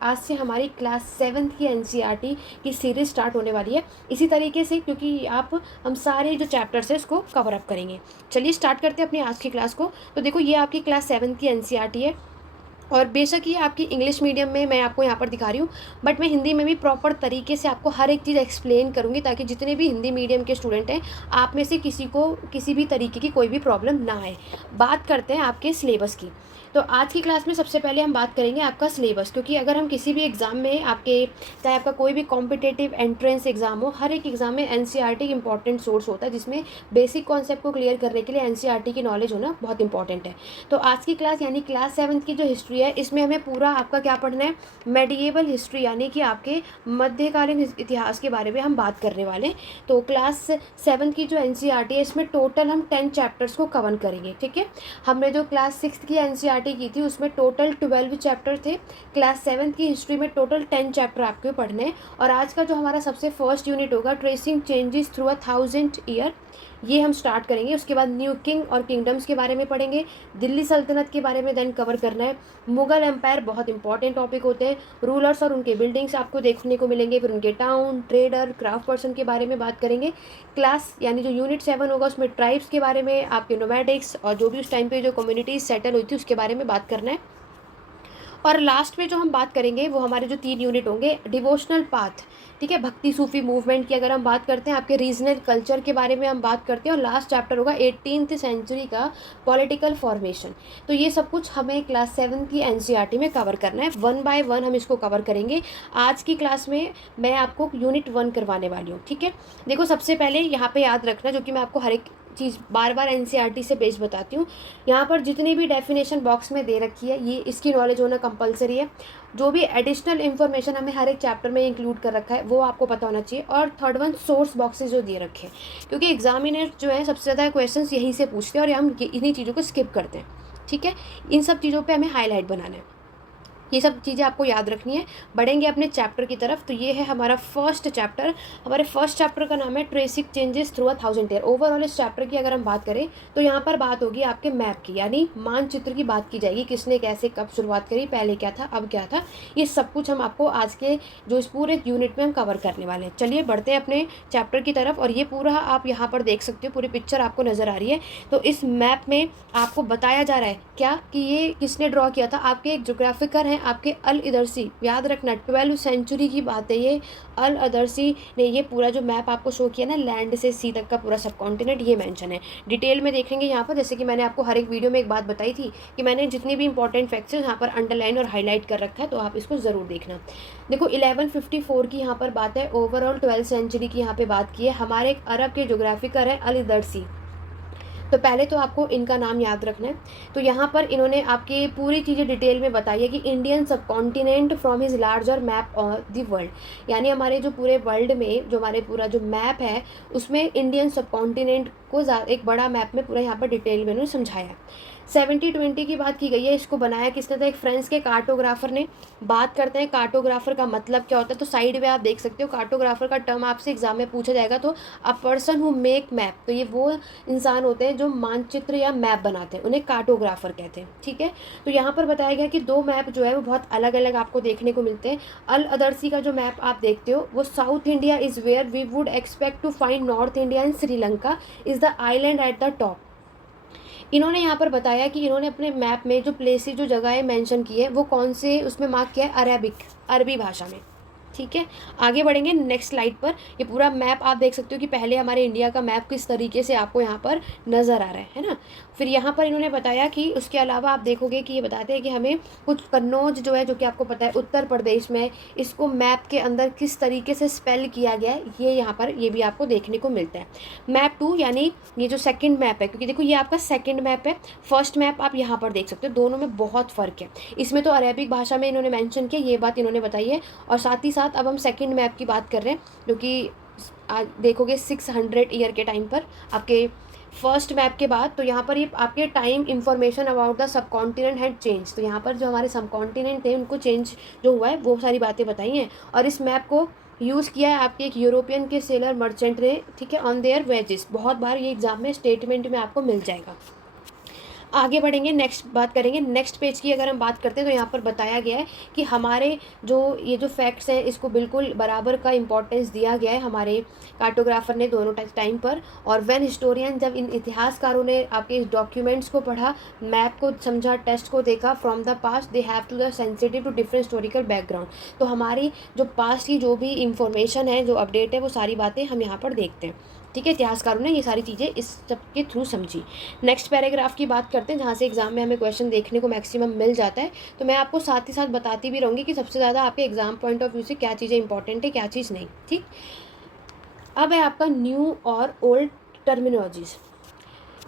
आज से हमारी क्लास 7th की एनसीईआरटी की सीरीज़ स्टार्ट होने वाली है। इसी तरीके से क्योंकि हम सारे जो चैप्टर्स हैं इसको कवर अप करेंगे। चलिए स्टार्ट करते हैं अपनी आज की क्लास को। तो देखो ये आपकी क्लास 7th की एनसीईआरटी है और बेशक ये आपकी इंग्लिश मीडियम में मैं आपको यहाँ पर दिखा रही हूँ, बट मैं हिंदी में भी प्रॉपर तरीके से आपको हर एक चीज़ एक्सप्लेन करूँगी ताकि जितने भी हिंदी मीडियम के स्टूडेंट हैं आप में से किसी को किसी भी तरीके की कोई भी प्रॉब्लम ना आए। बात करते हैं आपके सिलेबस की। तो आज की क्लास में सबसे पहले हम बात करेंगे आपका सिलेबस, क्योंकि अगर हम किसी भी एग्ज़ाम में आपके चाहे आपका कोई भी कॉम्पिटिटिव एंट्रेंस एग्ज़ाम हो, हर एक एग्ज़ाम में एनसीईआरटी एक इंपॉर्टेंट सोर्स होता है जिसमें बेसिक कॉन्सेप्ट को क्लियर करने के लिए एनसीईआरटी की नॉलेज होना बहुत इंपॉर्टेंट है। तो आज की क्लास यानी क्लास 7th की जो हिस्ट्री है इसमें हमें पूरा आपका क्या पढ़ना है, मेडिएवल हिस्ट्री यानी कि आपके मध्यकालीन इतिहास के बारे में हम बात करने वाले हैं। तो क्लास 7 की जो एनसीईआरटी है इसमें टोटल हम 10 चैप्टर्स को कवर करेंगे। ठीक है, हमने जो क्लास 6 की एनसीईआरटी की थी उसमें टोटल 12 चैप्टर थे। क्लास 7 की हिस्ट्री में टोटल 10 चैप्टर आपको पढ़ने हैं। और आज का जो हमारा सबसे फर्स्ट यूनिट होगा ट्रेसिंग चेंजेस थ्रू 1000 ईयर, ये हम स्टार्ट करेंगे। उसके बाद न्यू किंग और किंगडम्स के बारे में पढ़ेंगे, दिल्ली सल्तनत के बारे में देन कवर करना है। मुगल एम्पायर बहुत इंपॉर्टेंट टॉपिक होते हैं, रूलर्स और उनके बिल्डिंग्स आपको देखने को मिलेंगे, फिर उनके टाउन, ट्रेडर, क्राफ्ट पर्सन के बारे में बात करेंगे। क्लास यानी जो यूनिट 7 होगा उसमें ट्राइब्स के बारे में, आपके नोमैडिक्स और जो भी उस टाइम पे जो कम्युनिटीज सेटल हुई थी उसके बारे में बात करना है। और लास्ट में जो हम बात करेंगे वो हमारे जो 3 यूनिट होंगे डिवोशनल पाथ, ठीक है, भक्ति सूफी मूवमेंट की अगर हम बात करते हैं, आपके रीजनल कल्चर के बारे में हम बात करते हैं। और लास्ट चैप्टर होगा 18th सेंचुरी का पॉलिटिकल फॉर्मेशन। तो ये सब कुछ हमें क्लास 7 की एनसीईआरटी में कवर करना है। 1 बाय 1 हम इसको कवर करेंगे। आज की क्लास में मैं आपको यूनिट 1 करवाने वाली हूँ। ठीक है, देखो सबसे पहले यहाँ पे याद रखना, जो कि मैं आपको हर एक चीज़ बार बार एनसीईआरटी से बेस बताती हूँ। यहाँ पर जितनी भी डेफिनेशन बॉक्स में दे रखी है ये इसकी नॉलेज होना कंपलसरी है। जो भी एडिशनल इन्फॉर्मेशन हमें हर एक चैप्टर में इंक्लूड कर रखा है वो आपको पता होना चाहिए। और थर्ड वन सोर्स बॉक्सेस जो दिए रखे हैं, क्योंकि एग्जामिनर जो है सबसे ज़्यादा क्वेश्चंस यहीं से पूछते हैं और हम इन्हीं चीज़ों को स्किप करते हैं। ठीक है, इन सब चीज़ों पे हमें हाईलाइट बनाना है, ये सब चीज़ें आपको याद रखनी है। बढ़ेंगे अपने चैप्टर की तरफ। तो ये है हमारा फर्स्ट चैप्टर। हमारे फर्स्ट चैप्टर का नाम है tracing changes through 1000 year. Overall इस चैप्टर की अगर हम बात करें तो यहाँ पर बात होगी आपके मैप की, यानी मानचित्र की बात की जाएगी, किसने कैसे कब शुरुआत करी, पहले क्या था अब क्या था, ये सब कुछ हम आपको आज के जो इस पूरे यूनिट में हम कवर करने वाले हैं। चलिए बढ़ते हैं अपने चैप्टर की तरफ। और ये पूरा आप यहाँ पर देख सकते हो, पूरी पिक्चर आपको नज़र आ रही है। तो इस मैप में आपको बताया जा रहा है क्या कि ये किसने ड्रॉ किया था। आपके एक ज्योग्राफिकर हैं आपके अल इदरसी, याद रखना 12वीं सेंचुरी की बात है ये। अल इदरसी ने ये पूरा जो मैप आपको शो किया ना, लैंड से सी तक का पूरा सब कॉन्टिनेंट, ये मेंशन है। डिटेल में देखेंगे यहाँ पर, जैसे कि मैंने आपको हर एक वीडियो में एक बात बताई थी कि मैंने जितनी भी इंपॉर्टेंट फैक्ट्स हैं यहाँ पर अंडरलाइन और हाईलाइट कर रखा है, तो आप इसको ज़रूर देखना। देखो 1154 की यहाँ पर बात है, ओवरऑल 12th सेंचुरी की यहाँ पे बात की है। हमारे एक अरब के ज्योग्राफिकर हैं अल इदरसी। तो पहले तो आपको इनका नाम याद रखना है। तो यहाँ पर इन्होंने आपकी पूरी चीज़ें डिटेल में बताई है कि इंडियन सब continent from his larger map of the world, यानी हमारे जो पूरे वर्ल्ड में जो हमारे पूरा जो मैप है उसमें इंडियन सब कॉन्टिनेंट को एक बड़ा मैप में पूरा यहाँ पर डिटेल में उन्होंने समझाया है। 70-20 की बात की गई है। इसको बनाया किसने था, एक फ्रांस के कार्टोग्राफर ने। बात करते हैं कार्टोग्राफर का मतलब क्या होता है, तो साइड में आप देख सकते हो कार्टोग्राफर का टर्म आपसे एग्जाम में पूछा जाएगा। तो a person who make map, तो ये वो इंसान होते हैं जो मानचित्र या मैप बनाते हैं, उन्हें कार्टोग्राफर कहते हैं। ठीक है, तो यहाँ पर बताया गया कि 2 मैप जो है वो बहुत अलग अलग आपको देखने को मिलते हैं। अल अदरसी का जो मैप आप देखते हो वो south India is where we would expect to find north India and Sri Lanka is the island at the top. इन्होंने यहाँ पर बताया कि इन्होंने अपने मैप में जो प्लेसेस जो जगहें मेंशन की है वो कौन से उसमें मार्क किया है, अरेबिक, अरबी भाषा में। ठीक है, आगे बढ़ेंगे नेक्स्ट स्लाइड पर। ये पूरा मैप आप देख सकते हो कि पहले हमारे इंडिया का मैप किस तरीके से आपको यहाँ पर नज़र आ रहा है ना। फिर यहाँ पर इन्होंने बताया कि उसके अलावा आप देखोगे कि ये बताते हैं कि हमें कुछ कन्नौज जो है, जो कि आपको पता है उत्तर प्रदेश में, इसको मैप के अंदर किस तरीके से स्पेल किया गया है ये यहाँ पर ये भी आपको देखने को मिलता है। मैप 2 यानी ये जो सेकंड मैप है, क्योंकि देखो ये आपका सेकंड मैप है, फर्स्ट मैप आप यहाँ पर देख सकते हो, दोनों में बहुत फ़र्क है। इसमें तो अरेबिक भाषा में इन्होंने मेंशन किया, ये बात इन्होंने बताई है। और साथ ही साथ अब हम सेकंड मैप की बात कर रहे हैं, जो कि आज देखोगे 600 ईयर के टाइम पर आपके फर्स्ट मैप के बाद। तो यहाँ पर ये आपके time information about the sub continent had change, तो यहाँ पर जो हमारे सब कॉन्टिनेंट थे उनको चेंज जो हुआ है वो सारी बातें बताई हैं। और इस मैप को यूज़ किया है आपके एक यूरोपियन के सेलर मर्चेंट ने, ठीक है, ऑन देयर वेजेस। बहुत बार ये एग्जाम में स्टेटमेंट में आपको मिल जाएगा। आगे बढ़ेंगे, नेक्स्ट बात करेंगे। नेक्स्ट पेज की अगर हम बात करते हैं तो यहाँ पर बताया गया है कि हमारे जो ये जो फैक्ट्स हैं इसको बिल्कुल बराबर का इम्पोर्टेंस दिया गया है हमारे कार्टोग्राफर ने दोनों टाइम पर। और व्हेन हिस्टोरियन, जब इन इतिहासकारों ने आपके इस डॉक्यूमेंट्स को पढ़ा, मैप को समझा, टेस्ट को देखा, from the past they have to the sensitive to different historical background. तो हमारी जो पास्ट की जो भी इंफॉर्मेशन है, जो अपडेट है, वो सारी बातें हम यहाँ पर देखते हैं। ठीक है, इतिहासकारों ने ये सारी चीज़ें इस सब के थ्रू समझी। नेक्स्ट पैराग्राफ की बात करते हैं, जहाँ से एग्जाम में हमें क्वेश्चन देखने को मैक्सिमम मिल जाता है। तो मैं आपको साथ ही साथ बताती भी रहूँगी कि सबसे ज़्यादा आपके एग्जाम पॉइंट ऑफ व्यू से क्या चीज़ें इंपॉर्टेंट है, क्या चीज़ नहीं। ठीक, अब है आपका न्यू और ओल्ड टर्मिनोलॉजीज़।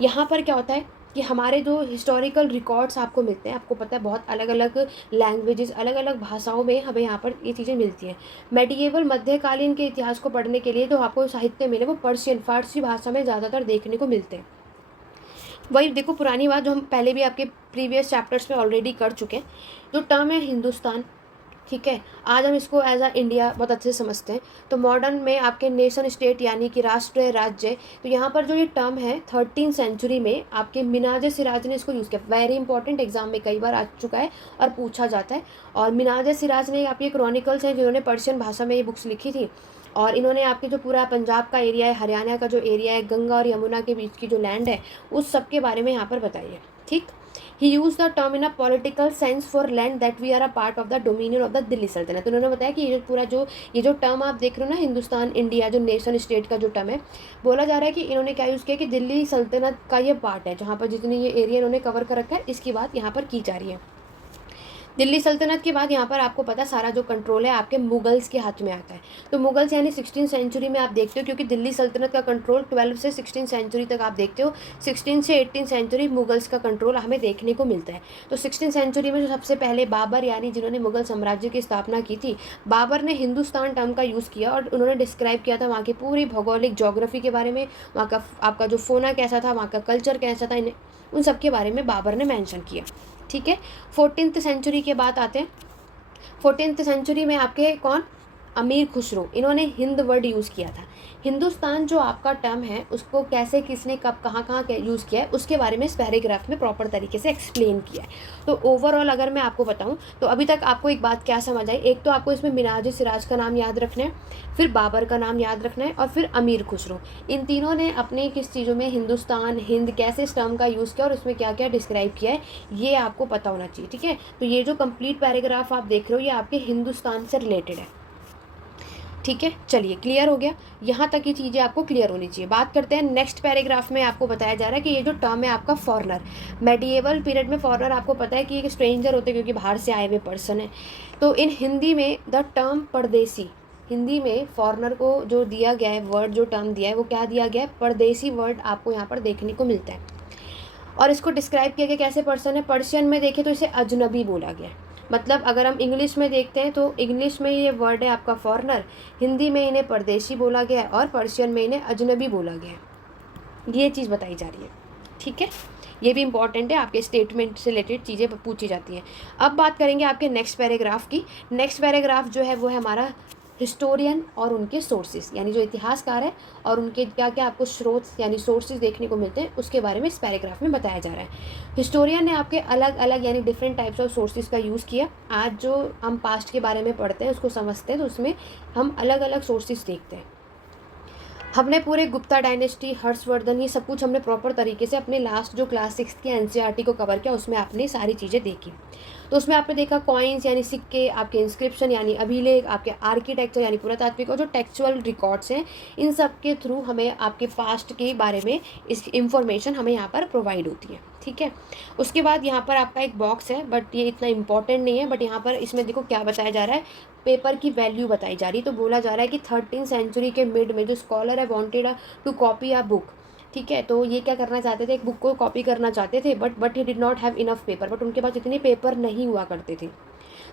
यहाँ पर क्या होता है कि हमारे जो हिस्टोरिकल रिकॉर्ड्स आपको मिलते हैं, आपको पता है बहुत अलग अलग लैंग्वेजेस, अलग अलग भाषाओं में हमें यहाँ पर ये चीज़ें मिलती हैं। मेडिएवल, मध्यकालीन के इतिहास को पढ़ने के लिए जो आपको साहित्य मिले वो पर्शियन, फारसी भाषा में ज़्यादातर देखने को मिलते हैं। वही देखो, पुरानी बात जो हम पहले भी आपके प्रीवियस चैप्टर्स में ऑलरेडी कर चुके हैं, जो टर्म है हिंदुस्तान, ठीक है, आज हम इसको एज अ इंडिया बहुत अच्छे से समझते हैं। तो मॉडर्न में आपके नेशन स्टेट यानी कि राष्ट्र राज्य, तो यहाँ पर जो ये टर्म है 13th सेंचुरी में आपके मिनाजे सिराज ने इसको यूज़ किया। वेरी इंपॉर्टेंट, एग्जाम में कई बार आ चुका है और पूछा जाता है। और मिनाजे सिराज ने आपके क्रॉनिकल्स हैं जिन्होंने पर्शियन भाषा में ये बुक्स लिखी थी, और इन्होंने आपके जो पूरा पंजाब का एरिया है, हरियाणा का जो एरिया है, गंगा और यमुना के बीच की जो लैंड है, उस सब के बारे में यहाँ पर बताइए। ठीक, he use the term in a political sense for land that we are a part of the dominion of the Delhi Sultanate. उन्होंने बताया कि ये पूरा जो ये जो टर्म आप देख रहे हो ना, हिंदुस्तान, इंडिया, जो नेशन स्टेट का जो टर्म है, बोला जा रहा है कि इन्होंने क्या यूज़ किया कि दिल्ली सल्तनत का ये पार्ट है, जहाँ पर जितनी ये एरिया इन्होंने कवर कर रखा है, इसकी बात यहाँ पर की जा रही है। दिल्ली सल्तनत के बाद यहाँ पर आपको पता सारा जो कंट्रोल है आपके मुगल्स के हाथ में आता है। तो मुगल्स यानी 16th सेंचुरी में आप देखते हो, क्योंकि दिल्ली सल्तनत का कंट्रोल 12 से 16th सेंचुरी तक आप देखते हो, 16 से 18th सेंचुरी मुगल्स का कंट्रोल हमें देखने को मिलता है। तो 16th सेंचुरी में जो सबसे पहले बाबर यानी जिन्होंने मुगल साम्राज्य की स्थापना की थी, बाबर ने हिंदुस्तान टर्म का यूज़ किया और उन्होंने डिस्क्राइब किया था वहाँ की पूरी भौगोलिक जोग्राफी के बारे में, वहाँ का आपका जो फोना कैसा था, वहाँ का कल्चर कैसा था, उन सब के बारे में बाबर ने मैंशन किया। ठीक है, 14th सेंचुरी के बाद आते हैं। 14th सेंचुरी में आपके कौन, अमीर खुसरो, इन्होंने हिंद वर्ड यूज़ किया था। हिंदुस्तान जो आपका टर्म है उसको कैसे, किसने, कब, कहाँ कहाँ यूज़ किया है, उसके बारे में इस पैराग्राफ में प्रॉपर तरीके से एक्सप्लेन किया है। तो ओवरऑल अगर मैं आपको बताऊं तो अभी तक आपको एक बात क्या समझ आई, एक तो आपको इसमें मिनाज सिराज का नाम याद रखना है, फिर बाबर का नाम याद रखना है, और फिर अमीर खुसरो। इन तीनों ने अपने किस चीज़ों में हिंदुस्तान, हिंद, कैसे इस टर्म का यूज़ किया और उसमें क्या क्या डिस्क्राइब किया है, ये आपको पता होना चाहिए। ठीक है, तो ये जो कंप्लीट पैराग्राफ आप देख रहे हो ये आपके हिंदुस्तान से रिलेटेड है। ठीक है, चलिए क्लियर हो गया, यहाँ तक की चीज़ें आपको क्लियर होनी चाहिए। बात करते हैं नेक्स्ट पैराग्राफ में। आपको बताया जा रहा है कि ये जो टर्म है आपका फॉरनर, मेडिएवल पीरियड में फॉरनर आपको पता है कि एक स्ट्रेंजर होते हैं क्योंकि बाहर से आए हुए पर्सन है। तो इन हिंदी में द टर्म परदेसी, हिंदी में फॉरनर को जो दिया गया है वर्ड, जो टर्म दिया है वो क्या दिया गया है, परदेसी वर्ड आपको यहाँ पर देखने को मिलता है। और इसको डिस्क्राइब किया गया कैसे पर्सन है, पर्शियन में देखें तो इसे अजनबी बोला गया। मतलब अगर हम इंग्लिश में देखते हैं तो इंग्लिश में ये वर्ड है आपका फॉरनर, हिंदी में इन्हें परदेशी बोला गया है, और पर्शियन में इन्हें अजनबी बोला गया है। ये चीज़ बताई जा रही है। ठीक है, ये भी इंपॉर्टेंट है, आपके स्टेटमेंट से रिलेटेड चीज़ें पूछी जाती हैं। अब बात करेंगे आपके नेक्स्ट पैराग्राफ की। नेक्स्ट पैराग्राफ जो है वो है हमारा हिस्टोरियन और उनके सोर्सेज, यानी जो इतिहासकार है और उनके क्या क्या आपको स्रोत यानी सोर्सेज देखने को मिलते हैं, उसके बारे में इस पैराग्राफ में बताया जा रहा है। हिस्टोरियन ने आपके अलग अलग यानी डिफरेंट टाइप्स ऑफ सोर्सेज का यूज़ किया। आज जो हम पास्ट के बारे में पढ़ते हैं उसको समझते हैं तो उसमें हम अलग अलग सोर्सेज देखते हैं। हमने पूरे गुप्ता डायनेस्टी, हर्षवर्धन, ये सब कुछ हमने प्रॉपर तरीके से अपने लास्ट जो क्लास 6 की एनसीईआरटी को कवर किया, उसमें आपने सारी चीज़ें देखी। तो उसमें आपने देखा कॉइन्स यानी सिक्के, आपके इंस्क्रिप्शन यानी अभिलेख, आपके आर्किटेक्चर यानी पुरातात्विक, और जो टेक्सचुअल रिकॉर्ड्स हैं, इन सब के थ्रू हमें आपके पास्ट के बारे में इस इंफॉर्मेशन हमें यहाँ पर प्रोवाइड होती है। ठीक है, उसके बाद यहाँ पर आपका एक बॉक्स है, बट ये इतना इंपॉर्टेंट नहीं है, बट यहाँ पर इसमें देखो क्या बताया जा रहा है, पेपर की वैल्यू बताई जा रही है। तो बोला जा रहा है कि 13th सेंचुरी के मिड में जो स्कॉलर है wanted to copy a book. ठीक है, तो ये क्या करना चाहते थे, एक बुक को कॉपी करना चाहते थे, but he did not have enough paper, but उनके पास इतने पेपर नहीं हुआ करते थे।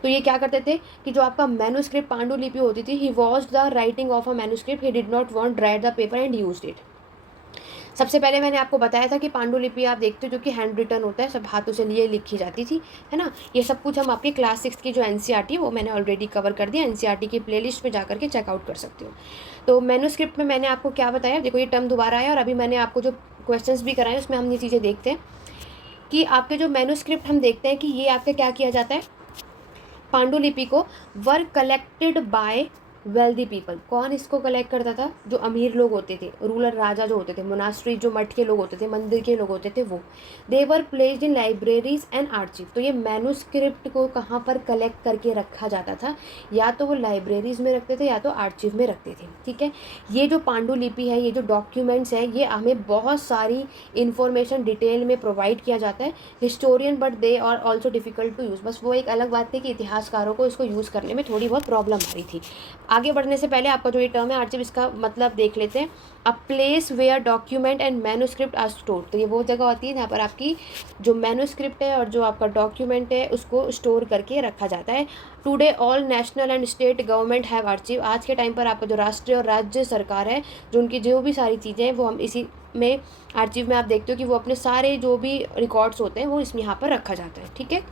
तो ये क्या करते थे कि जो आपका मैन्युस्क्रिप्ट पांडुलिपि होती थी, he was the writing of a manuscript, he did not want right the paper and used it. सबसे पहले मैंने आपको बताया था कि पांडुलिपि आप देखते हो जो कि हैंड रिटन होता है, सब हाथों से लिए लिखी जाती थी, है ना। ये सब कुछ हम आपके क्लास 6 की जो एनसीईआरटी है वो मैंने ऑलरेडी कवर कर दिया, एनसीईआरटी की प्लेलिस्ट में जाकर के चेकआउट कर सकते हो। तो मैन्युस्क्रिप्ट में मैंने आपको क्या बताया, देखो ये टर्म दोबारा आया और अभी मैंने आपको जो क्वेश्चंस भी कराए उसमें हम ये चीज़ें देखते हैं। कि आपके जो मैन्युस्क्रिप्ट हम देखते हैं कि ये आपका क्या किया जाता है, पांडुलिपि को वर कलेक्टेड बाय वेल्दी पीपल। कौन इसको कलेक्ट करता था? जो अमीर लोग होते थे, रूलर राजा जो होते थे, मोनास्ट्री जो मठ के लोग होते थे, मंदिर के लोग होते थे, वो they were placed in libraries and archive. तो ये मैन्युस्क्रिप्ट को कहाँ पर कलेक्ट करके रखा जाता था? या तो वो लाइब्रेरीज में रखते थे या तो आर्चिव में रखते थे। ठीक है, ये जो पांडुलिपि है, ये जो डॉक्यूमेंट्स है, ये हमें बहुत सारी इन्फॉर्मेशन डिटेल में प्रोवाइड किया जाता है। Historian but they are also difficult to use. बस वो एक अलग बात थी कि इतिहासकारों को इसको यूज़ करने में थोड़ी बहुत प्रॉब्लम आ रही थी। आगे बढ़ने से पहले आपका जो ये टर्म है आर्चिव, इसका मतलब देख लेते हैं। A place where document and manuscript are stored. तो ये वो जगह होती है जहाँ पर आपकी जो मैन्युस्क्रिप्ट है और जो आपका डॉक्यूमेंट है उसको स्टोर करके रखा जाता है। Today all national and state government have archive. आज के टाइम पर आपका जो राष्ट्रीय और राज्य सरकार है, जो उनकी जो भी सारी चीज़ें हैं वो हम इसी में आर्चिव में आप देखते हो कि वो अपने सारे जो भी रिकॉर्ड्स होते हैं वो इसमें यहाँ पर रखा जाता है। ठीक है,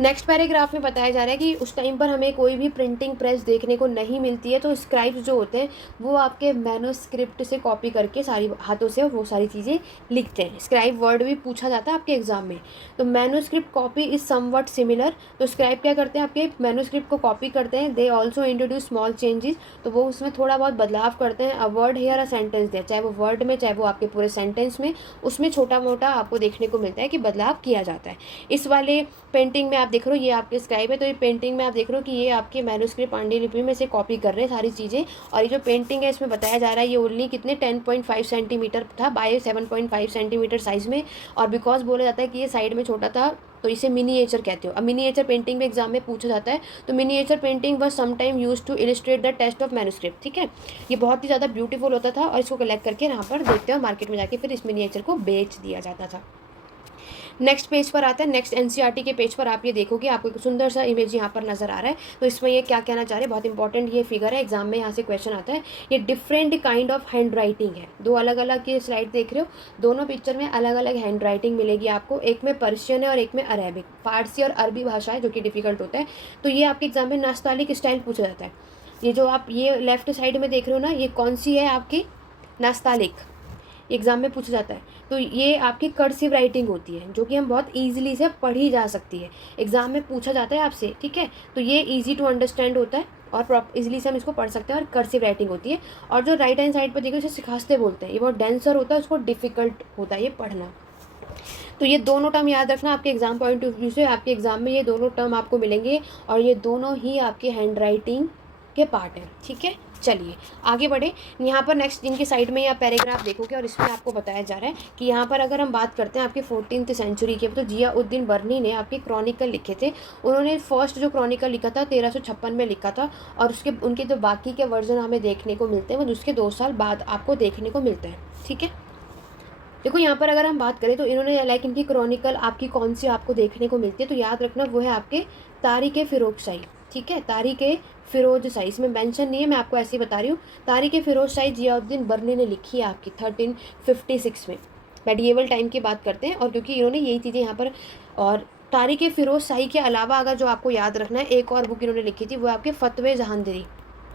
नेक्स्ट पैराग्राफ में बताया जा रहा है कि उस टाइम पर हमें कोई भी प्रिंटिंग प्रेस देखने को नहीं मिलती है, तो स्क्राइब्स जो होते हैं वो आपके मैन्युस्क्रिप्ट से कॉपी करके सारी हाथों से वो सारी चीज़ें लिखते हैं। स्क्राइब वर्ड भी पूछा जाता है आपके एग्जाम में। तो manuscript copy is somewhat similar. तो स्क्राइब क्या करते हैं, आपके मैन्युस्क्रिप्ट को कॉपी करते हैं। They also introduce small changes. तो वो उसमें थोड़ा बहुत बदलाव करते हैं। A word here a sentence there, चाहे वो वर्ड में चाहे वो आपके पूरे सेंटेंस में, उसमें छोटा मोटा आपको देखने को मिलता है कि बदलाव किया जाता है। इस वाले पेंटिंग में आप देख रहे हो ये आपके स्क्राइब है, तो ये पेंटिंग में आप देख रहे हो कि ये आपके मैन्युस्क्रिप्ट पांडुलिपि में से कॉपी कर रहे हैं सारी चीज़ें। और ये जो पेंटिंग है इसमें बताया जा रहा है ये ओनली कितने 10.5 सेंटीमीटर था बाय 7.5 सेंटीमीटर साइज़ में। और बिकॉज बोला जाता है कि ये साइड में छोटा था तो इसे मिनिएचर कहते हो। अब मिनिएचर पेंटिंग में एग्जाम में पूछा जाता है, तो miniature painting was sometime use to illustrate the text of manuscript. ठीक है, ये बहुत ही ज़्यादा ब्यूटीफुल होता था और इसको कलेक्ट करके यहाँ पर देखते हो मार्केट में जाके फिर इस मिनिएचर को बेच दिया जाता था। नेक्स्ट पेज पर आता है, नेक्स्ट एनसीईआरटी के पेज पर आप ये देखोगे आपको एक सुंदर सा इमेज यहाँ पर नजर आ रहा है। तो इसमें ये क्या कहना चाह रहे हैं, बहुत इंपॉर्टेंट ये फिगर है, एग्जाम में यहाँ से क्वेश्चन आता है। ये different kind of hand writing है। दो अलग अलग ये स्लाइड देख रहे हो, दोनों पिक्चर में अलग अलग हैंड राइटिंग मिलेगी आपको। एक में पर्शियन है और एक में अरेबिक, फारसी और अरबी भाषा है जो कि डिफिकल्ट होता है। तो ये आपके एग्जाम में नास्तालिक स्टाइल पूछा जाता है। ये जो आप ये लेफ्ट साइड में देख रहे हो ना, ये कौन सी है आपकी? नास्तालिक, एग्ज़ाम में पूछा जाता है। तो ये आपकी कर्सिव राइटिंग होती है जो कि हम बहुत ईजिली से पढ़ी जा सकती है, एग्ज़ाम में पूछा जाता है आपसे। ठीक है, तो ये ईजी टू अंडरस्टैंड होता है और इजीली से हम इसको पढ़ सकते हैं और कर्सिव राइटिंग होती है। और जो राइट हैंड साइड पर देखो इसे सिखास्ते बोलते हैं, ये बहुत डेंसर होता है, उसको डिफ़िकल्ट होता है ये पढ़ना। तो ये दोनों टर्म याद रखना आपके एग्जाम पॉइंट ऑफ व्यू से, आपके एग्जाम में ये दोनों टर्म आपको मिलेंगे और ये दोनों ही आपके हैंड राइटिंग के पार्ट हैं। ठीक है, चलिए आगे बढ़े। यहाँ पर नेक्स्ट जिनके साइड में आप पैराग्राफ देखोगे और इसमें आपको बताया जा रहा है कि यहाँ पर अगर हम बात करते हैं आपके 14th सेंचुरी के, तो जियाउद्दीन बर्नी ने आपके क्रॉनिकल लिखे थे। उन्होंने फर्स्ट जो क्रॉनिकल लिखा था 1356 में लिखा था और उसके उनके जो बाकी के वर्जन हमें देखने को मिलते हैं वो उसके 2 साल बाद आपको देखने को मिलते हैं। ठीक है, देखो यहाँ पर अगर हम बात करें तो इन्होंने लाइक इनकी क्रॉनिकल आपकी कौन सी आपको देखने को मिलती है, तो याद रखना वो है आपके तारीख़ फ़िरोज़शाही। ठीक है, तारीख़ फ़िरोज़शाही, इसमें मेंशन नहीं है, मैं आपको ऐसे ही बता रही हूँ। तारीख़ फ़िरोज़शाही जियाउद्दीन बर्नी ने लिखी है आपकी 1356 में। मेडिएवल टाइम की बात करते हैं और क्योंकि इन्होंने यही चीज़ें यहाँ पर। और तारीख़ फ़िरोज़शाही के अलावा अगर जो आपको याद रखना है एक और बुक इन्होंने लिखी थी वो आपके फ़तवे जहांगीरी,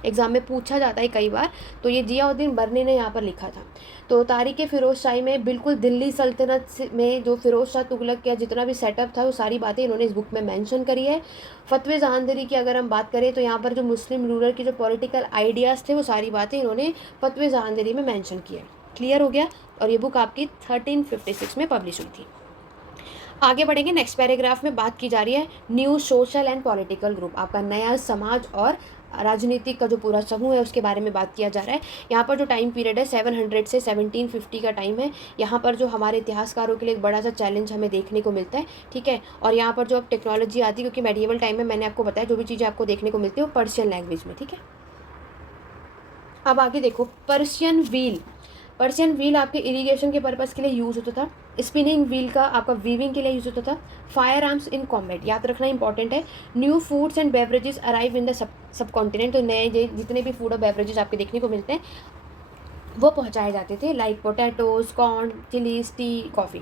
एग्ज़ाम में पूछा जाता है कई बार। तो ये जियाउद्दीन बर्नी ने यहाँ पर लिखा था। तो तारीख़ फ़िरोज़शाही में बिल्कुल दिल्ली सल्तनत में जो फ़िरोज़ शाह तुगलक का जितना भी सेटअप था वो सारी बातें इन्होंने इस बुक में मेंशन करी है। फ़तवे जहांगीरी की अगर हम बात करें तो यहाँ पर जो मुस्लिम रूलर के जो पॉलिटिकल आइडियाज़ थे वो सारी बातें इन्होंने फ़तवे जहांगीरी में मैंशन की है। क्लियर हो गया, और ये बुक आपकी 1356 में पब्लिश हुई थी। आगे बढ़ेंगे, नेक्स्ट पैराग्राफ में बात की जा रही है new social and political group, आपका नया समाज और राजनीतिक का जो पूरा समूह है उसके बारे में बात किया जा रहा है। यहाँ पर जो टाइम पीरियड है 700 से 1750 का टाइम है। यहाँ पर जो हमारे इतिहासकारों के लिए एक बड़ा सा चैलेंज हमें देखने को मिलता है। ठीक है, और यहाँ पर जो अब टेक्नोलॉजी आती है, क्योंकि मेडिएवल टाइम में मैंने आपको बताया जो भी चीज़ें आपको देखने को मिलती है वो पर्शियन लैंग्वेज में। ठीक है, अब आगे देखो पर्शियन व्हील। पर्शियन व्हील आपके इरिगेशन के पर्पज़ के लिए यूज़ होता था। स्पिनिंग व्हील का आपका वीविंग के लिए यूज़ होता था। फायर आर्म्स इन कॉम्बैट, याद रखना इंपॉर्टेंट है। New foods and beverages arrive in the sub continent, तो नए जितने भी फूड और बेवरेजेस आपके देखने को मिलते हैं वो पहुंचाए जाते थे, like potatoes, corn, chillies, T, coffee.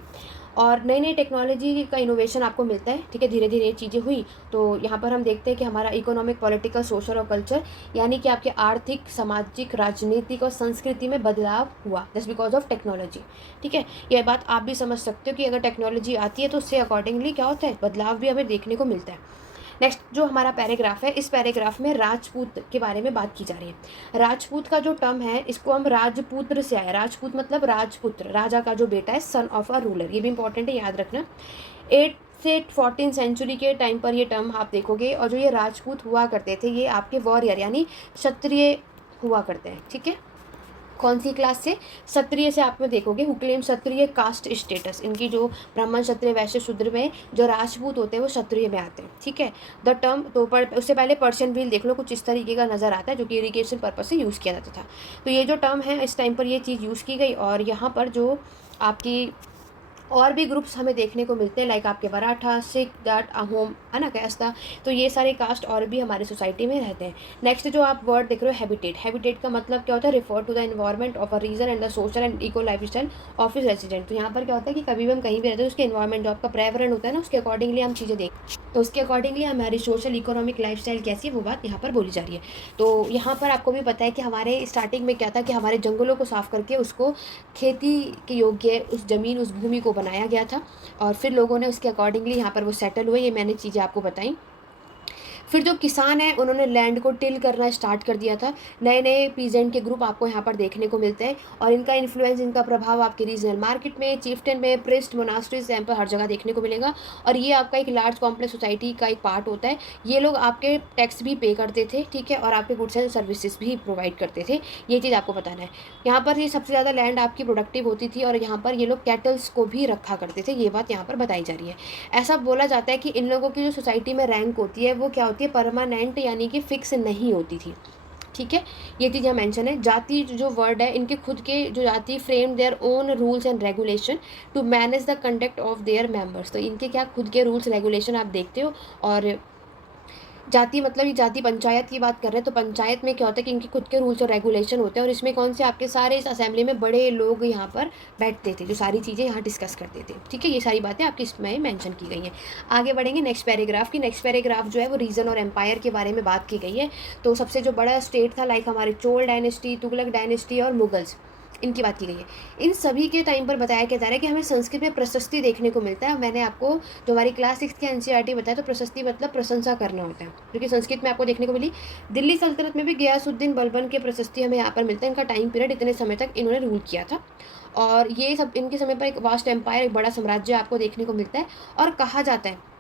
और नई नई टेक्नोलॉजी का इनोवेशन आपको मिलता है, ठीक है। धीरे धीरे ये चीज़ें हुई, तो यहाँ पर हम देखते हैं कि हमारा इकोनॉमिक, पॉलिटिकल, सोशल और कल्चर, यानी कि आपके आर्थिक, सामाजिक, राजनीतिक और संस्कृति में बदलाव हुआ जस्ट बिकॉज ऑफ टेक्नोलॉजी, ठीक है। यह बात आप भी समझ सकते हो कि अगर टेक्नोलॉजी आती है तो उससे अकॉर्डिंगली क्या होता है, बदलाव भी हमें देखने को मिलता है। नेक्स्ट जो हमारा पैराग्राफ है, इस पैराग्राफ में राजपूत के बारे में बात की जा रही है। राजपूत का जो टर्म है, इसको हम राजपुत्र से आया। राजपूत मतलब राजपुत्र, राजा का जो बेटा है, सन ऑफ अ रूलर। ये भी इंपॉर्टेंट है, याद रखना। 8 से 14 सेंचुरी के टाइम पर ये टर्म आप देखोगे। और जो ये राजपूत हुआ करते थे, ये आपके वॉरियर यानी क्षत्रिय हुआ करते हैं, ठीक है। कौन सी क्लास से? क्षत्रिय से आप में देखोगे, who claim Kshatriya caste status. इनकी जो ब्राह्मण, क्षत्रिय, वैश्य, शूद्र में जो राजपूत होते हैं वो क्षत्रिय में आते हैं, ठीक है। द टर्म तो उससे पहले पर्शियन व्हील देख लो, कुछ इस तरीके का नज़र आता है, जो कि इरिगेशन पर्पज से यूज़ किया जाता था। तो ये जो टर्म है, इस टाइम पर ये चीज़ यूज़ की गई। और यहाँ पर जो आपकी और भी ग्रुप्स हमें देखने को मिलते हैं, लाइक आपके मराठा, सिख, जाट, अहोम, है ना, कैस्ता। तो ये सारे कास्ट और भी हमारी सोसाइटी में रहते हैं। नेक्स्ट जो आप वर्ड देख रहे हो, हैबिटेट। हैबिटेट का मतलब क्या होता है? Refer to the environment of a region and the social and eco lifestyle of its resident. तो यहाँ पर क्या होता है कि कभी भी हम कहीं भी रहते हैं, उसके एनवायरनमेंट जो आपका पर्यावरण होता है ना, उसके अकॉर्डिंगली हम चीज़ें देख, तो उसके अकॉर्डिंगली हमारी सोशल इकोनॉमिक लाइफ स्टाइल कैसी है, वो बात यहाँ पर बोली जा रही है। तो यहाँ पर आपको भी पता है कि हमारे स्टार्टिंग में क्या था कि हमारे जंगलों को साफ करके उसको खेती के योग्य उस ज़मीन, उस भूमि को बनाया गया था। और फिर लोगों ने उसके अकॉर्डिंगली यहाँ पर वो सेटल हुए। ये मैंने चीज़ें आपको बताई। फिर जो किसान हैं, उन्होंने लैंड को टिल करना स्टार्ट कर दिया था। नए नए पीजेंट के ग्रुप आपको यहाँ पर देखने को मिलते हैं। और इनका इन्फ्लुएंस, इनका प्रभाव आपके रीजनल मार्केट में, चीफ्टन में, प्रिस्ट, मोनास्ट्रीज, टेम्पल, हर जगह देखने को मिलेगा। और ये आपका एक लार्ज कॉम्प्लेक्स सोसाइटी का एक पार्ट होता है। ये लोग आपके टैक्स भी पे करते थे, ठीक है, और आपके गुड्स एंड सर्विसेज भी प्रोवाइड करते थे। ये चीज़ आपको बताना है। यहाँ पर ये सबसे ज़्यादा लैंड आपकी प्रोडक्टिव होती थी। और यहाँ पर ये लोग कैटल्स को भी रखा करते थे। ये बात यहाँ पर बताई जा रही है। ऐसा बोला जाता है कि इन लोगों की जो सोसाइटी में रैंक होती है, वो क्या होती है, परमानेंट यानी कि फिक्स नहीं होती थी, ठीक है। ये चीज़ यहाँ मेंशन है। जाति जो वर्ड है, इनके खुद के जो जाति frame their own rules and regulation to manage the conduct of their members. तो इनके क्या खुद के रूल्स रेगुलेशन आप देखते हो। और जाति मतलब ये जाति पंचायत की बात कर रहे हैं। तो पंचायत में क्या होता है कि इनके खुद के रूल्स और रेगुलेशन होते हैं। और इसमें कौन से आपके सारे इस असेंबली में बड़े लोग यहाँ पर बैठते थे, जो सारी चीज़ें यहाँ डिस्कस करते थे, ठीक है। ये सारी बातें आपकी इसमें मेंशन की गई हैं। आगे बढ़ेंगे नेक्स्ट पैराग्राफ की। नेक्स्ट पैराग्राफ जो है वो रीजन और एम्पायर के बारे में बात की गई है। तो सबसे जो बड़ा स्टेट था, लाइक हमारे चोल डायनेस्टी, तुगलक डायनेस्टी और मुगल्स, इनकी बात की गई है। इन सभी के टाइम पर बताया क्या जा रहा है कि हमें संस्कृत में प्रशस्ति देखने को मिलता है। मैंने आपको जो हमारी क्लास 6 की एनसीईआरटी बताया, तो प्रशस्ति मतलब प्रशंसा करना होता है, जो कि संस्कृत में आपको देखने को मिली। दिल्ली सल्तनत में भी गयासुद्दीन बलबन के प्रशस्ति हमें यहाँ पर मिलता है। इनका टाइम पीरियड, इतने समय तक इन्होंने रूल किया था। और ये सब इनके समय पर एक वास्ट एम्पायर, एक बड़ा साम्राज्य आपको देखने को मिलता है। और कहा जाता है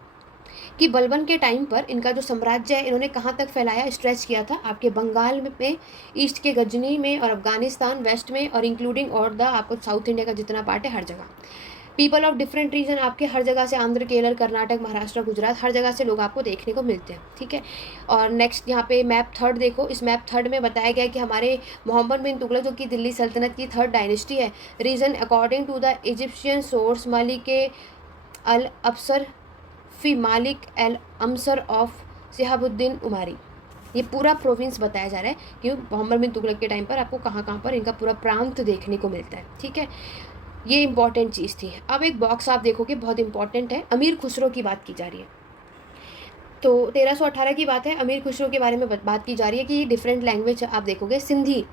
कि बलबन के टाइम पर इनका जो साम्राज्य है, इन्होंने कहाँ तक फैलाया, स्ट्रेच किया था, आपके बंगाल में, ईस्ट के गजनी में, और अफगानिस्तान वेस्ट में, और इंक्लूडिंग और द आपको साउथ इंडिया का जितना पार्ट है, हर जगह। पीपल ऑफ डिफरेंट रीजन आपके हर जगह से, आंध्र, केरल, कर्नाटक, महाराष्ट्र, गुजरात, हर जगह से लोग आपको देखने को मिलते हैं, ठीक है। और नेक्स्ट यहाँ पे मैप थर्ड देखो। इस मैप थर्ड में बताया गया है कि हमारे मोहम्मद बिन तुगलक, जो कि दिल्ली सल्तनत की थर्ड डायनेस्टी है, reason according to the Egyptian source मलिक अल अफसर फी मालिक एल अमसर ऑफ सिहाबुद्दीन उमारी। ये पूरा प्रोविंस बताया जा रहा है कि मोहम्मद बिन तुगलक के टाइम पर आपको कहाँ कहाँ पर इनका पूरा प्रांत देखने को मिलता है, ठीक है। ये इंपॉर्टेंट चीज़ थी। अब एक बॉक्स आप देखोगे, बहुत इंपॉर्टेंट है। अमीर खुसरो की बात की जा रही है। तो 1318 की बात है। अमीर खुसरो के बारे में बात की जा रही है कि डिफरेंट लैंग्वेज आप देखोगे, सिंधी,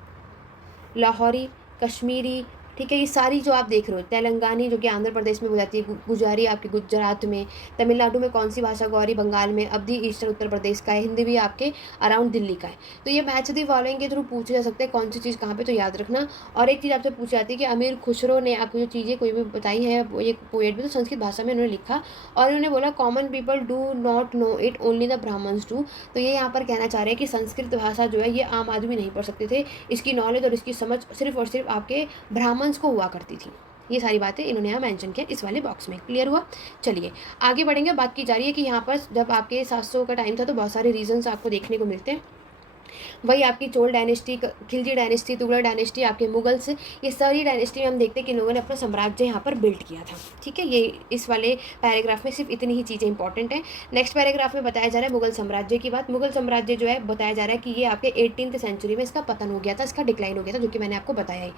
लाहौरी, कश्मीरी, ठीक है, ये सारी जो आप देख रहे हो, तेलंगानी जो कि आंध्र प्रदेश में हो जाती है, गुजारी आपके गुजरात में, तमिलनाडु में कौन सी भाषा, गौरी बंगाल में, अवधी ईस्टर्न उत्तर प्रदेश का है, हिंदी भी आपके अराउंड दिल्ली का है। तो ये मैच दी फॉलोइंग के थ्रू पूछे जा सकते हैं कौन सी चीज़ कहाँ पे, तो याद रखना। और एक चीज़ आपसे पूछी जाती है कि अमीर खुसरो ने आपको जो चीज़ें कोई भी बताई है, वो ये पोएट भी तो संस्कृत भाषा में उन्होंने लिखा। और उन्होंने बोला common people do not know it, only the Brahmins do. तो ये यहाँ पर कहना चाह रहे हैं कि संस्कृत भाषा जो है, ये आम आदमी नहीं पढ़ सकते थे। इसकी नॉलेज और इसकी समझ सिर्फ और सिर्फ आपके ब्राह्मण्स को हुआ करती थी। ये सारी बातें इन्होंने यहाँ मेंशन किया इस वाले बॉक्स में। क्लियर हुआ? चलिए आगे बढ़ेंगे। बात की जा रही है कि यहाँ पर जब आपके 700 का टाइम था, तो बहुत सारे रीजन्स आपको देखने को मिलते हैं। वही आपकी Chola dynasty, Khilji dynasty, Tughlaq dynasty, आपके मुगल्स, ये सारी डायनेस्टी में हम देखते हैं कि लोगों ने अपना साम्राज्य यहाँ पर बिल्ड किया था, ठीक है। ये इस वाले पैराग्राफ में सिर्फ इतनी ही चीज़ें इंपॉर्टेंट है। नेक्स्ट पैराग्राफ में बताया जा रहा है मुगल साम्राज्य की बात। मुगल साम्राज्य जो है बताया जा रहा है कि ये आपके 18th सेंचुरी में इसका पतन हो गया था, इसका डिक्लाइन हो गया था, जो कि मैंने आपको बताया ही।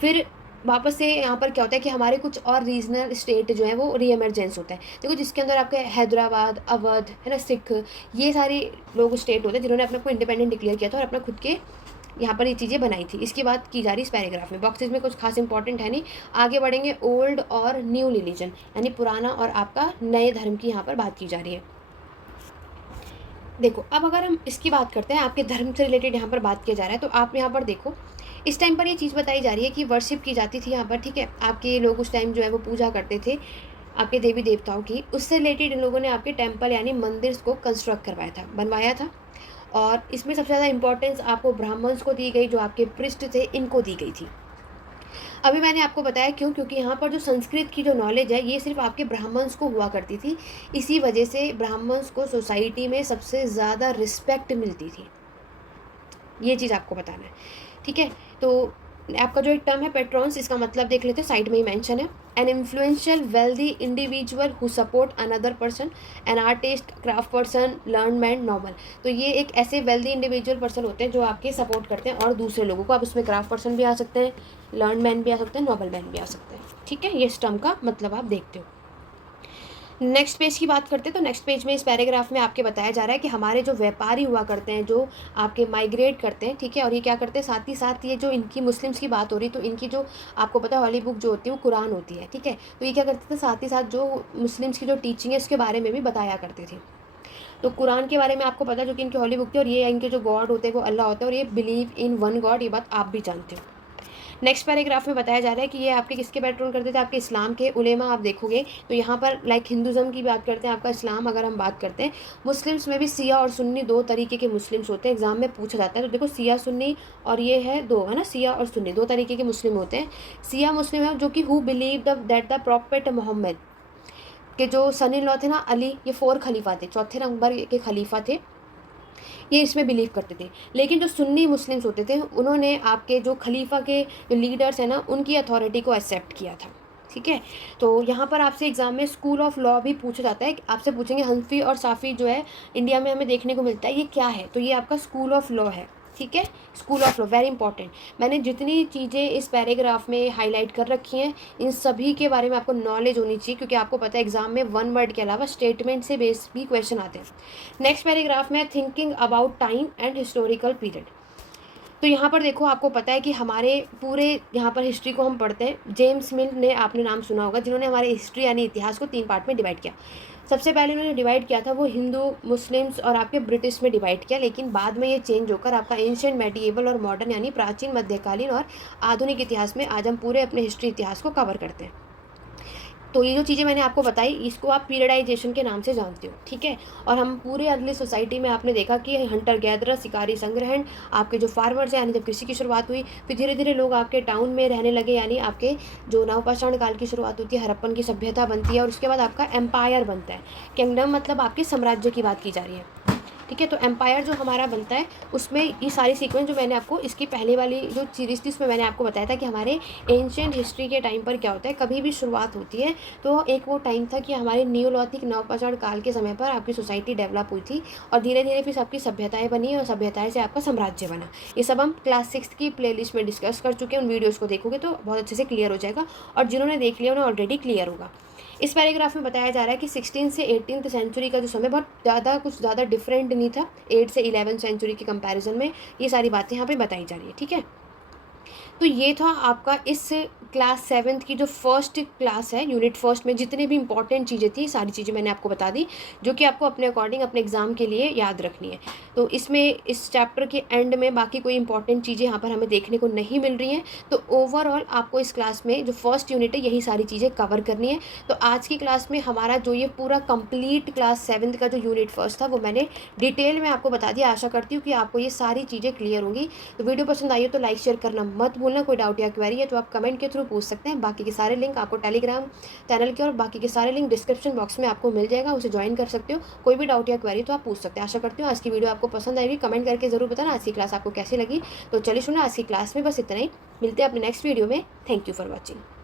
फिर वापस से यहाँ पर क्या होता है कि हमारे कुछ और रीजनल स्टेट जो है वो रीएमर्जेंस होता है। देखो जिसके अंदर आपके हैदराबाद, अवध है ना, सिख, ये सारे लोग स्टेट होते हैं जिन्होंने अपने को इंडिपेंडेंट डिक्लेयर किया था और अपना खुद के यहाँ पर ये चीज़ें बनाई थी। इसकी बात की जा रही है इस पैराग्राफ में। बॉक्सेस में कुछ खास इंपॉर्टेंट है नहीं। आगे बढ़ेंगे। ओल्ड और न्यू रिलीजन, यानी पुराना और आपका नए धर्म की यहाँ पर बात की जा रही है। देखो अब अगर हम इसकी बात करते हैं, आपके धर्म से रिलेटेड यहाँ पर बात किया जा रहा है, तो आप यहाँ पर देखो इस टाइम पर ये चीज़ बताई जा रही है कि वर्शिप की जाती थी यहाँ पर, ठीक है। आपके लोग उस टाइम जो है वो पूजा करते थे आपके देवी देवताओं की। उससे रिलेटेड इन लोगों ने आपके टेम्पल यानी मंदिर को कंस्ट्रक्ट करवाया था, बनवाया था। और इसमें सबसे ज़्यादा इंपॉर्टेंस आपको ब्राह्मण्स को दी गई, जो आपके पृष्ठ थे इनको दी गई थी। अभी मैंने आपको बताया क्यों, क्योंकि यहाँ पर जो संस्कृत की जो नॉलेज है ये सिर्फ आपके ब्राह्मण्स को हुआ करती थी। इसी वजह से ब्राह्मण्स को सोसाइटी में सबसे ज़्यादा रिस्पेक्ट मिलती थी। ये चीज़ आपको बताना है, ठीक है। तो आपका जो एक टर्म है पेट्रॉन्स, इसका मतलब देख लेते हैं, साइड में ही मेंशन है। An influential wealthy individual who support another person, an artist, craft person, learn man, noble. तो ये एक ऐसे वेल्दी इंडिविजुअल पर्सन होते हैं जो आपके सपोर्ट करते हैं और दूसरे लोगों को। आप उसमें क्राफ्ट पर्सन भी आ सकते हैं, लर्न मैन भी आ सकते हैं, नॉबल मैन भी आ सकते हैं, ठीक है। ये इस टर्म का मतलब आप देखते हो। नेक्स्ट पेज की बात करते हैं, तो नेक्स्ट पेज में इस पैराग्राफ में आपके बताया जा रहा है कि हमारे जो व्यापारी हुआ करते हैं, जो आपके माइग्रेट करते हैं, ठीक है, और ये क्या करते हैं, साथ ही साथ ये जो इनकी मुस्लिम्स की बात हो रही, तो इनकी जो आपको पता है हॉली बुक जो होती है वो कुरान होती है, ठीक है। तो ये क्या करते थे, साथ ही साथ जो मुस्लिम्स की जो टीचिंग है उसके बारे में भी बताया करते थे। तो कुरान के बारे में आपको पता है जो कि इनकी हॉली बुक थी, और ये इनके जो गॉड होते हैं वो अल्लाह होता है, और ये बिलीव इन वन गॉड, ये बात आप भी जानते हो। नेक्स्ट पैराग्राफ में बताया जा रहा है कि ये आपके किसके पैट्रोन करते थे, आपके इस्लाम के उलेमा। आप देखोगे तो यहाँ पर लाइक हिंदुज़म की बात करते हैं, आपका इस्लाम अगर हम बात करते हैं, मुस्लिम्स में भी सिया और सुन्नी दो तरीके के मुस्लिम्स होते हैं, एग्जाम में पूछा जाता है। तो देखो सिया सुन्नी, और ये है दो, है ना, सिया और सुन्नी दो तरीके के मुस्लिम होते हैं। सिया मुस्लिम है जो कि who believe that the prophet Mohammad के जो सन इन लॉ थे ना अली, ये 4 खलीफा थे, चौथे नंबर के खलीफा थे, ये इसमें बिलीव करते थे। लेकिन जो सुन्नी मुस्लिम्स होते थे उन्होंने आपके जो खलीफा के जो लीडर्स हैं ना उनकी अथॉरिटी को एक्सेप्ट किया था, ठीक है। तो यहाँ पर आपसे एग्जाम में स्कूल ऑफ लॉ भी पूछा जाता है, आपसे पूछेंगे हनफी और साफ़ी जो है इंडिया में हमें देखने को मिलता है, ये क्या है, तो ये आपका स्कूल ऑफ लॉ है, ठीक है। School of law very important. मैंने जितनी चीज़ें इस पैराग्राफ में हाईलाइट कर रखी हैं इन सभी के बारे में आपको नॉलेज होनी चाहिए, क्योंकि आपको पता है एग्जाम में वन वर्ड के अलावा स्टेटमेंट से बेस भी क्वेश्चन आते हैं। नेक्स्ट पैराग्राफ में thinking about time and historical period. तो यहाँ पर देखो आपको पता है कि हमारे पूरे यहाँ पर हिस्ट्री को हम पढ़ते हैं, जेम्स मिल ने आपने नाम सुना होगा, जिन्होंने हमारे हिस्ट्री यानी इतिहास को 3 पार्ट में डिवाइड किया। सबसे पहले उन्होंने डिवाइड किया था वो हिंदू, मुस्लिम्स और आपके ब्रिटिश में डिवाइड किया, लेकिन बाद में ये चेंज होकर आपका एंशिएंट, मेडिएवल और मॉडर्न यानी प्राचीन, मध्यकालीन और आधुनिक इतिहास में आज हम पूरे अपने हिस्ट्री इतिहास को कवर करते हैं। तो ये जो चीज़ें मैंने आपको बताई इसको आप पीरियडाइजेशन के नाम से जानते हो, ठीक है। और हम पूरे अर्ली सोसाइटी में आपने देखा कि हंटर गैदरर, शिकारी संग्रहण, आपके जो फार्मर्स हैं यानी जब कृषि की शुरुआत हुई, फिर धीरे धीरे लोग आपके टाउन में रहने लगे, यानी आपके जो नवपाषाण काल की शुरुआत होती है, हड़प्पन की सभ्यता बनती है, और उसके बाद आपका एम्पायर बनता है। किंगडम मतलब आपके साम्राज्य की बात की जा रही है, ठीक है। तो एम्पायर जो हमारा बनता है उसमें ये सारी सीक्वेंस जो मैंने आपको इसकी पहले वाली जो सीरीज़ थी उसमें मैंने आपको बताया था कि हमारे एंशिएंट हिस्ट्री के टाइम पर क्या होता है, कभी भी शुरुआत होती है तो एक वो टाइम था कि हमारे नियोलिथिक नवपाषाण काल के समय पर आपकी सोसाइटी डेवलप हुई थी, और धीरे धीरे फिर आपकी सभ्यताएँ बनी और सभ्यताएँ से आपका साम्राज्य बना। ये सब हम क्लास 6 की प्लेलिस्ट में डिस्कस कर चुके हैं, उन वीडियोज़ को देखोगे तो बहुत अच्छे से क्लियर हो जाएगा, और जिन्होंने देख लिया उन्हें ऑलरेडी क्लियर होगा। इस पैराग्राफ में बताया जा रहा है कि 16 से 18th सेंचुरी का जो समय बहुत ज़्यादा कुछ ज़्यादा डिफरेंट नहीं था 8 से 11 सेंचुरी के कंपैरिजन में, ये सारी बातें यहाँ पे बताई जा रही है, ठीक है। तो ये था आपका इस क्लास 7th की जो फर्स्ट क्लास है, यूनिट फर्स्ट में जितने भी इंपॉर्टेंट चीज़ें थी सारी चीज़ें मैंने आपको बता दी, जो कि आपको अपने अकॉर्डिंग अपने एग्ज़ाम के लिए याद रखनी है। तो इसमें इस चैप्टर के एंड में बाकी कोई इंपॉर्टेंट चीज़ें यहाँ पर हमें देखने को नहीं मिल रही हैं। तो ओवरऑल आपको इस क्लास में जो फर्स्ट यूनिट है यही सारी चीज़ें कवर करनी है। तो आज की क्लास में हमारा जो ये पूरा कंप्लीट क्लास 7th का जो यूनिट फर्स्ट था वो मैंने डिटेल में आपको बता दिया। आशा करती हूँ कि आपको ये सारी चीज़ें क्लियर होंगी। तो वीडियो पसंद आई हो तो लाइक शेयर करना मत भूलना। कोई डाउट या क्वेरी है तो आप कमेंट के थ्रू पूछ सकते हैं। बाकी के सारे लिंक आपको टेलीग्राम चैनल के और बाकी के सारे लिंक डिस्क्रिप्शन बॉक्स में आपको मिल जाएगा, उसे ज्वाइन कर सकते हो। कोई भी डाउट या क्वेरी तो आप पूछ सकते हैं। आशा करती हूँ आज की वीडियो आपको पसंद आएगी। कमेंट करके जरूर बताना आज की क्लास आपको कैसी लगी। तो चलिए सुना, आज की क्लास में बस इतना ही। मिलते हैं अपने नेक्स्ट वीडियो में। Thank you for watching.